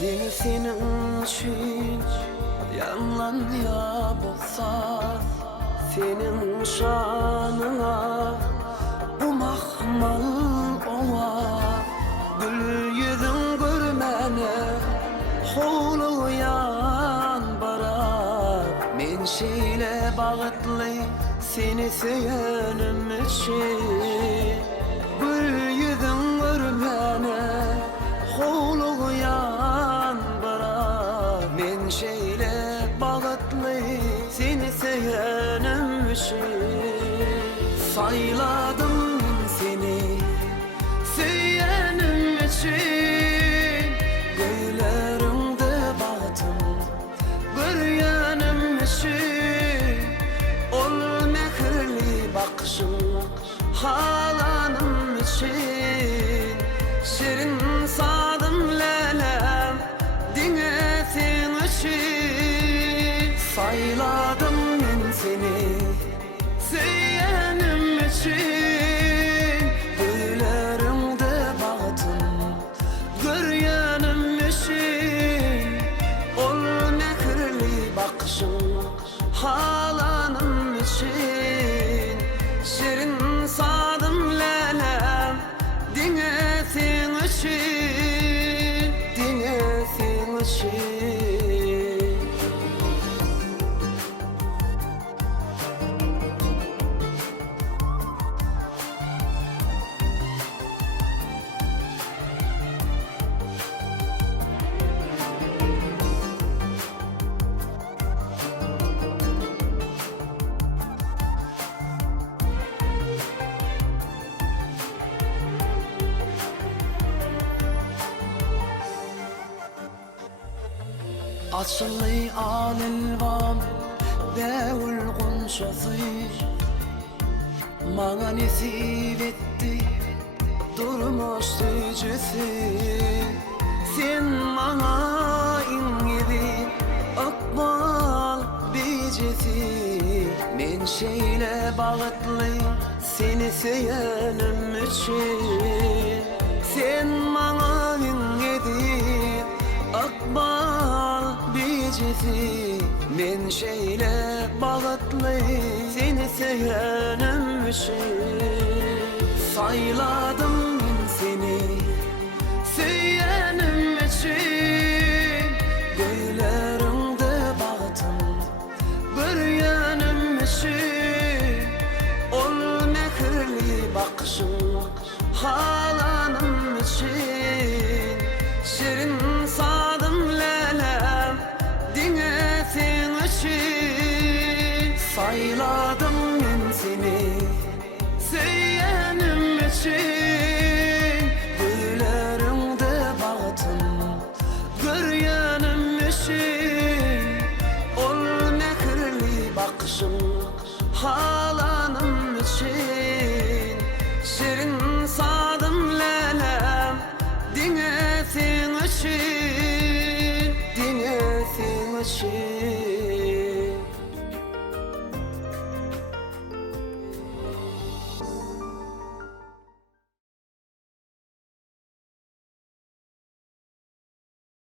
Dili senin için yalan ya bolsa, senin şanına bu mahmal ola. Gül yüzün görmene huluyan bara. Men şeyle bağıtlı seni söylenim için. Gül yüzün görmene huluyan bara. Men şeyle bağıtlı seni söylenim için. Sayladım seni söylenim için. Göylerinde baktım görüyenim için. Ol mehirli bakışın halanım için. Şirin sadım lelem dinlesin için. Sayladım ben seni söylenim için. Göylerinde baktım görüyenim için. Ol mehirli bakışın halanım için. Şirin sadım lelem dinlesin için. Dinlesin için. Açılı alilvam devul gunşası Mana nesip etti durmuş tücüsü. Sen mana ingidi akbal bicesi. Men şeyle bağıtlı seni söylenim için. Sen mana ingidi akbal bicesi. Men şeyle bağıtlı seni söylenim için. Sayladım